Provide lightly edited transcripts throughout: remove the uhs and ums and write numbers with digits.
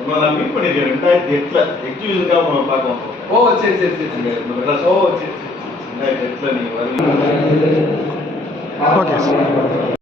உங்களை நான் மீட் பண்ணிருக்கேன் 2008 எக்ஸிபிஷனுக்காக உங்களை பார்க்கலாம். ஓ சரி சரி சரி இந்த மெட்ராஸ். ஓ சரி 2008 நீங்க வருவீங்க. Okay sir.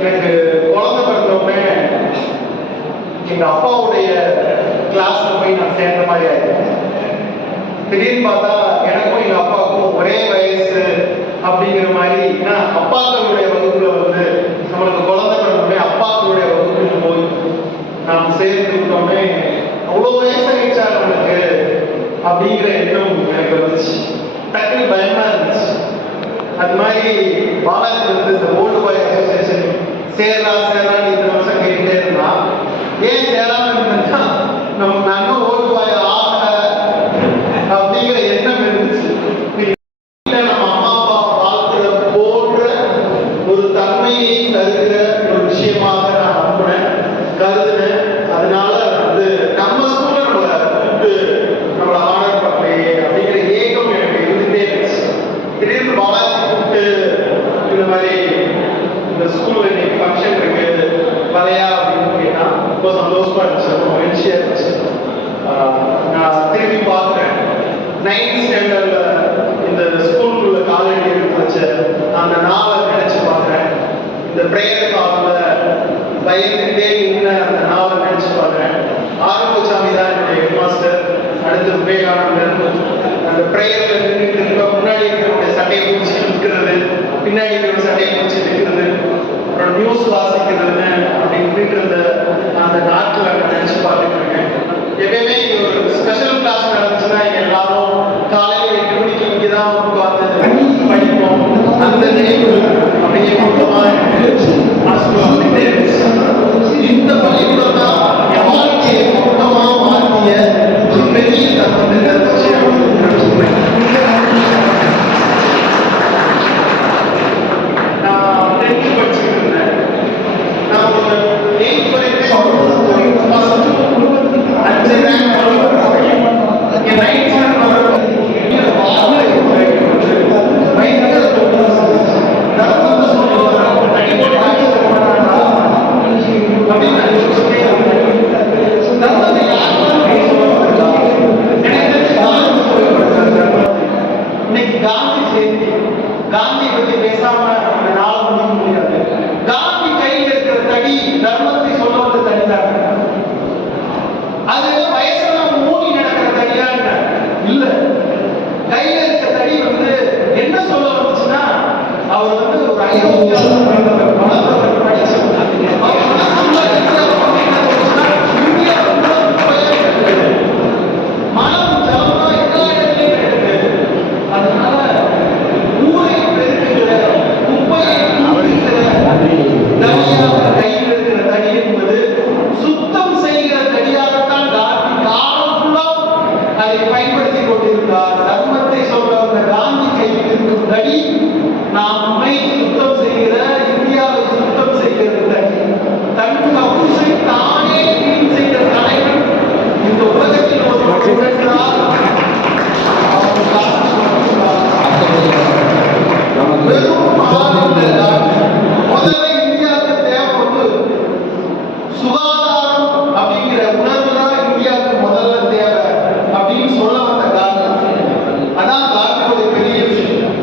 எனக்கு குழந்தை பிறந்தோடனே எங்க அப்பாவுடைய கிளாஸ்ல போய் நான் சேர்ந்த மாதிரி ஆயிடுச்சு. திடீர்னு பார்த்தா எனக்கும் எங்க அப்பாவுக்கும் ஒரே வயசு அப்படிங்கிற மாதிரி. ஏன்னா அப்பாக்களுடைய வகுப்புல வந்து நம்மளுக்கு குழந்தை பிறந்தோடனே அப்பாக்களுடைய வகுப்புக்கு போய் நாம் சேர்ந்துட்டோமே அவ்வளோ வயசாகிடுச்சா நம்மளுக்கு அப்படிங்கிற எண்ணம் எனக்கு வந்துச்சு. டக்குனு பயமா இருந்துச்சு. அது மாதிரி பாலாஜி வந்து இந்த ஓல்டு பாய் அசோசியேஷன் சேரலாம் இந்த வருஷம் கேட்டுட்டே இருந்தா ஏன் சேராம இருந்தா நம்ம நானும் ஓல்டு பாய் ஆகல அப்படிங்கிற எண்ணம் இருந்துச்சு. நம்ம அம்மா அப்பா வாழ்க்கையில போன்ற ஒரு தன்மையை தருகிற ஒரு விஷயமாக நான் நம்புறேன், கருதுனேன். அதனால வந்து நம்ம ஸ்கூல்ல நம்மளை ஆர்டர் பண்ணலையே அப்படிங்கிற ஏக்கம் எனக்கு இருந்துட்டே இருந்துச்சு. திடீர்னு பாலாஜி கூப்பிட்டு இந்த மாதிரி இந்த ஸ்கூல்ல இன்னைக்கு ஃபங்க்ஷன் இருக்கு வரையா அப்படின்னு கேட்டா ரொம்ப சந்தோஷமா இருந்துச்சு, ரொம்ப மகிழ்ச்சியா இருந்துச்சு. நான் திரும்பி பார்க்குறேன் 9th ஸ்டாண்டர்ட்ல இந்த ஸ்கூலுக்குள்ள காலடி எடுத்து வச்ச அந்த நாளை நினைச்சு பார்க்குறேன். இந்த பிரேயர் காலில் பயந்துட்டே நின்ற அந்த நாளை நினைச்சு பார்க்குறேன். ஆரம்பசாமி தான் என்னுடைய ஹெட் மாஸ்டர். அடுத்து விவேகானந்தர். அந்த பிரேயர்ல நின்றுட்டு இருக்க முன்னாடி இருக்கிறவங்க சட்டையை பிடிச்சி நிற்கிறது, பின்னாடி இருக்கிற சட்டையை பிடிச்சி நிற்கிறது, அப்புறம் நியூஸ் வாசிக்கிறதுன்னு அப்படின்னு இருந்த அந்த நாட்களை நினைச்சு பார்த்துட்டு இருக்கேன். எப்பயுமே ஒரு ஸ்பெஷல் கிளாஸ் நடந்துச்சுன்னா எல்லாரும் காலையில் 8 மணிக்கு இங்கே தான் உட்காந்து படிப்போம். அந்த நினைவு அப்படியே மொத்தமா மனசுக்குள்ள வந்துட்டே இருந்துச்சு. இந்த பள்ளிக்கூடம் தான் என் வாழ்க்கையை மொத்தமா மாற்றிய ஒரு பெரிய தத்துவத்தை இருந்துச்சு அப்படின்னு நான் சொல்றேன். நான் 10th படிச்சுட்டு இருந்தேன். நான் ஒரு 8th வரைக்கும் 5 ரேங்க் என் 9th ஸ்டாண்டர்ட் இன்னைக்கு காந்தி ஜெயந்தி. காந்தி பத்தி பேசாம இந்த நாள் முடிக்க முடியாது. காந்தி கையில் இருக்கிற தடி தர்மத்தை சொல்ல வந்த தடிதான். அது வயசுல மூடி நடக்கிற தடியா இல்ல. கையில இருக்க தடி வந்து என்ன சொல்ல வந்துச்சுன்னா அவர் வந்து ஒரு ஐரோப்பியாவில் படிச்சு மனம் ஜலமா எல்லா இடத்துலயும் இருக்கு. அதனால ஊரை பெருக்குகிற குப்பையை தனியாக கையில் இருக்கிற தடி என்பது சுத்தம் செய்கிற தடியாகத்தான் காந்தி காலம் ஃபுல்லா அதை பயன்படுத்தி கொண்டிருந்தார். தர்மத்தை சொல்ற அந்த காந்தி கையில் இருக்கும் தடி நம்மை சுத்தம் செய்கிற, இந்தியாவை சுத்தம் செய்கிற தடி. தன் கவுன்சை தானே கிளீன் செய்கிற தலைவன் இந்த உலகத்தில் ஒரு என்றால் முதல்ல இந்தியாவுக்கு தேவை வந்து சுகாதாரம் அப்படிங்கிற உணர்வு தான் இந்தியாவுக்கு முதல்ல தேவை அப்படின்னு சொல்ல வந்த காந்தி. அதான் காந்தியோட பெரிய விஷயம்.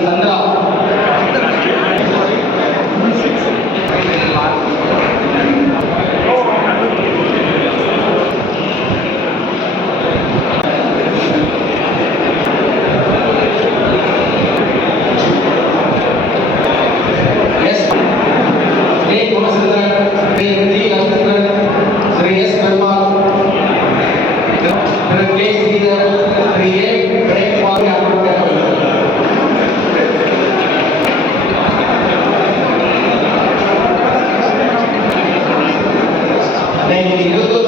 Chandra. S A Gunasekaran, Shri M G. Lakshmanan, Shri S. Perumal, Thiru K. Sridhar, Thiru A. Ganeshkumar அவர்கள் கேட்கப்படுகிறது. இன்னைக்கு 21